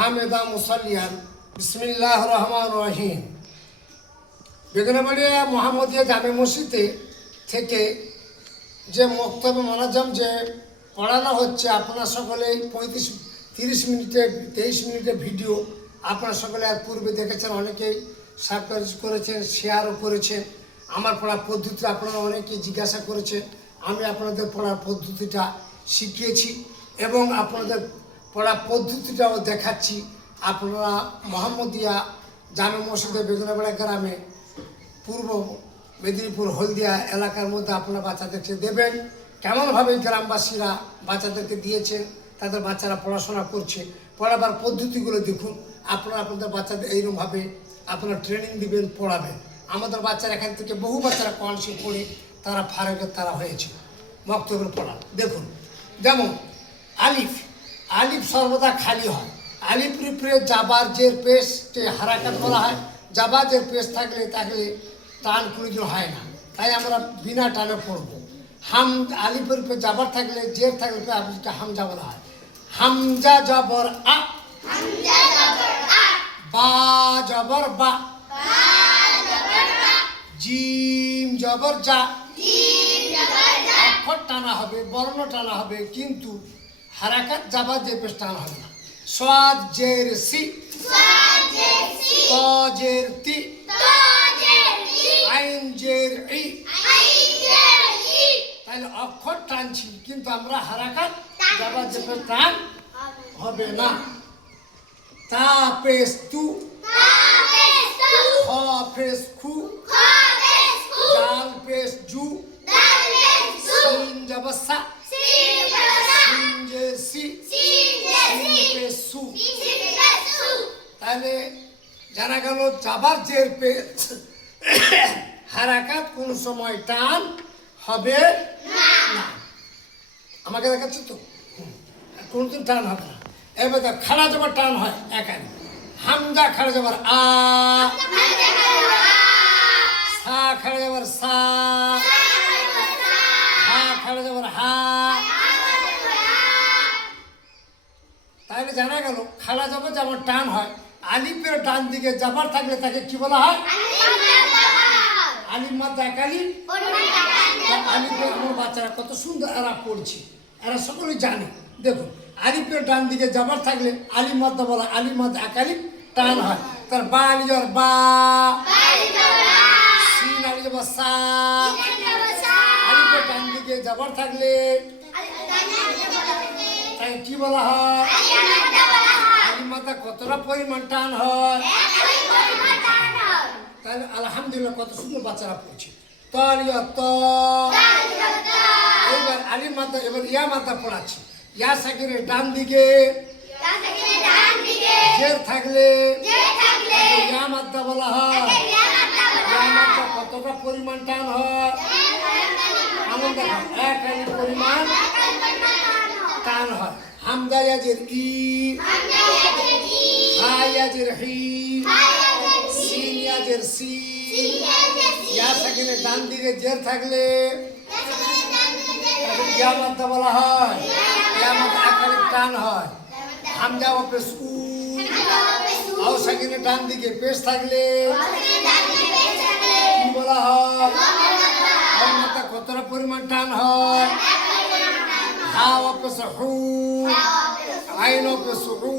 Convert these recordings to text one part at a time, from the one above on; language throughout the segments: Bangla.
হামেদা মুসাল্লিয়ান বিসমিল্লাহির রহমানির রহিম। বেগুনাবাড়িয়া মোহাম্মদিয়া জামে মসজিদে থেকে যে মক্তবে মোনাজাম যে পড়ানো হচ্ছে, আপনারা সকলে 30 মিনিটে 23 মিনিটের ভিডিও আপনারা সকলে আর পূর্বে দেখেছেন, অনেকেই সাবস্ক্রাইব করেছেন, শেয়ারও করেছেন। আমার পড়ার পদ্ধতি আপনারা অনেকেই জিজ্ঞাসা করেছেন, আমি আপনাদের পড়ার পদ্ধতিটা শিখিয়েছি এবং আপনাদের পড়ার পদ্ধতিটাও দেখাচ্ছি। আপনারা মোহাম্মদিয়া জামে মসজিদে বেগুনাবাড়িয়া গ্রামে পূর্ব মেদিনীপুর হলদিয়া এলাকার মধ্যে আপনারা বাচ্চাদেরকে দেবেন। কেমনভাবে গ্রামবাসীরা বাচ্চাদেরকে দিয়েছেন, তাদের বাচ্চারা পড়াশোনা করছে, পড়াবার পদ্ধতিগুলো দেখুন। আপনারা আপনাদের বাচ্চাদের এইরকমভাবে আপনারা ট্রেনিং দিবেন, পড়াবেন। আমাদের বাচ্চারা এখান থেকে বহু বাচ্চারা কনসি পড়ে তারা ফারাগের তারা হয়েছে মক্তবের পড়া। দেখুন, যেমন আলিফ, আলিফ সর্বদা খালি হয়। আলিফের উপরে জাবার জের পেশকে হারাকাত বলা হয়। জাবার জের পেশ থাকলে টান প্রয়োজন হয় না, তাই আমরা বিনা টানে পড়বো। আলিফের উপরে জাবার থাকলে, জের থাকলে হামজা বলা হয়। হামজা জবর আ, বা জবর বা, জিম জবর যা। অক্ষর টানা হবে, বর্ণ টানা হবে, কিন্তু হারাকাত জাবার জের পেশ টানা হবে না। সাদ জের সি, ত জের তি, আইন জের ই। তাহলে অক্ষর টানছি, কিন্তু আমরা হারাকাত জাবার জের পেশ টান হবে না। তা পেশ তু, খ পেশ খু, জাল পেশ জু, সিন জবর সা, সিন জের সি, সিন পেশ সু। তাহলে জানা গেল জাবার জের পেশ হারাকাত কোন সময় টান হবে না। আমাকে দেখাচ্ছি তো, কোনদিন টান হবে না। এবার খাড়া যাবার টান হয় একাই। হামজা খাড়া যাবার আ, সা খাড়া যাবার সা, হা খাড়া যাবার হা। তাহলে জানা গেল খাড়া যাবার যেমন টান হয়, আলিফের ডান দিকে জাবার থাকলে তাকে কি বলা হয়? আলিফ মাদ্দা একালিফ। আলিফের আমার বাচ্চারা কত সুন্দর এরা পড়ছে, এরা সকলেই জানে। দেখুন, আলিফের ডান দিকে জাবার থাকলে আলিফ মাদ্দা বলা, আলিফ মাদ্দা একালিফ টান হয়। তার বা আলি যাবার বা, সিন আলি যাবার সা। আলিফের ডান দিকে জাবার থাকলে তাই কি বলা হয়? আলিফ মাদ্দা কতটা পরিমাণ টান হয়। তাহলে আলহামদুলিল্লাহ কত সুন্দর বাচ্চারা পড়ছে। ত এবার আলিফ মাদ্দা, এবার ইয়া মাদ্দা পড়াচ্ছি। ইয়া সাকিরের ডান দিকে জের থাকলে ইয়া মাদ্দা বলা হয়। ইয়া মাদ্দা কতটা পরিমাণ টান হয়? এমন দেখো, এক আলিফ পরিমাণ টান হয়। হামজা ইয়াজের ই, হা ইয়াজের হি, সিন ইয়াজের সি। ইয়া সাকিরের ডান দিকে জের থাকলে ইয়া মাদ্দা বলা হয়। ইয়া মাদ্দা আকালিফ টান হয়। হামজা ও পেশ উ, আও সাকিরের ডান দিকে পেশ থাকলে কি বলা হয়? আও মাদ্দা কতটা পরিমাণ টান হয়? হা ও পেশ হু, আইন ও পেশ উ,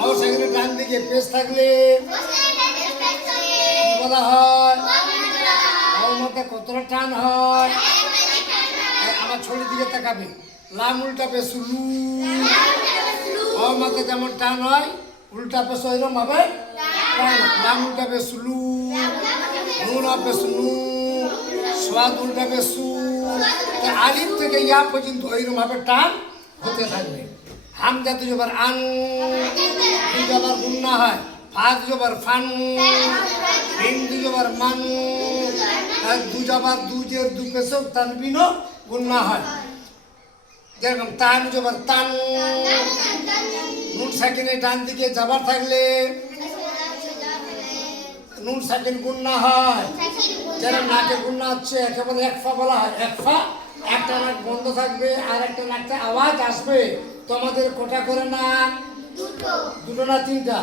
আও সাকিরের ডান দিকে পেশ থাকলে কি বলা হয়? আও মাদ্দা কতটা টান হয়? আমার ছড়ির দিকে তাকাবে। লাম উল্টা পেশ লু, ও মাথা যেমন টান হয়, উল্টা পেশ ওইরকম ভাবে টান। লাম উল্টা পেশ লু, নুন পেশ নু, সোয়াদ উল্টা পেশ সু। আলিফ থেকে ইয়া পর্যন্ত ওইরকম ভাবে টান হতে থাকবে। হামজা তো জবর আন, দুই জবর গুন্না হয়। ফাদ জবর ফান, হিন দু জবর মান, দু জবর দু জের দু পেশও তানবিন গুন্না হয়। যেরকম তান জবর তান, নুন সাকিনের ডান দিকে জাবার থাকলে নুন সাকিন গুন্না হয়। যেরকম নাকে গুন্না হচ্ছে, একেবারে একফা বলা হয়। একফা, একটা নাক বন্ধ থাকবে আর একটা নাকটা আওয়াজ আসবে। তোমাদের কোটা করে না দুটো না তিনটা?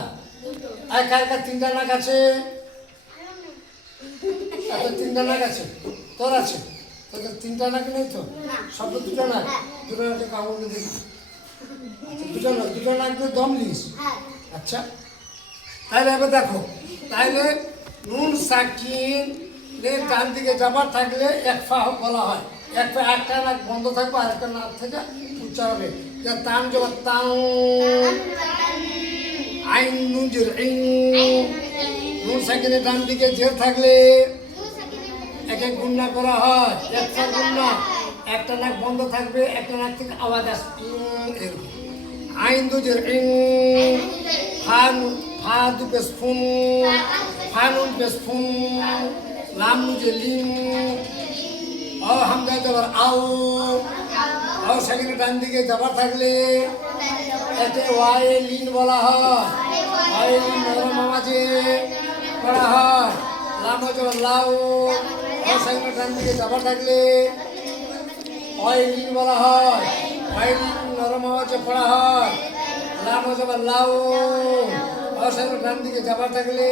আর কার কার তিনটা নাক আছে? আচ্ছা, তিনটা নাক আছে, তোর আছে? তোদের তিনটা নাক নেই তো? সব তো দুটো নাক। দুটো নাকে কামড় দেখি। দুটো নাক দিয়ে দম লিস। আচ্ছা, তাহলে এবার দেখো, তাইলে নুন সাকিন ডান দিকে যাবার থাকলে এক ফা বলা হয়। একটা নাক বন্ধ থাকবে, আরেকটা নাক থেকে উচ্চারণ হবে। তান জবাব তাং, আইন নুন জের ইং। নুন সাকিনের ডান দিকে জের থাকলে একে গুণনা করা হয়, একটা গুণনা। একটা নাক বন্ধ থাকবে, একটা নাক থেকে আওয়াজ আসবে এরকম। আইন দুজের ইং, ফা দু পেশ ফুন, ফা নুন পেশ ফুন, লাম নুজে লিং, অ হামজা জবর আউ। অ সাকিনের ডান দিকে যাবার থাকলে এতে ওয়াই লিন বলা হয়। ওয়াই লিন নরম আওয়াজে পড়া হয়। লাম জবর লাউ। অ সাকিনের ডান দিকে যাবার থাকলে ওয়াই লিন বলা হয়। ওয়াই লিন নরম আওয়াজে পড়া হয়। লাম জবর লাউ। অ সাকিনের ডান দিকে যাবার থাকলে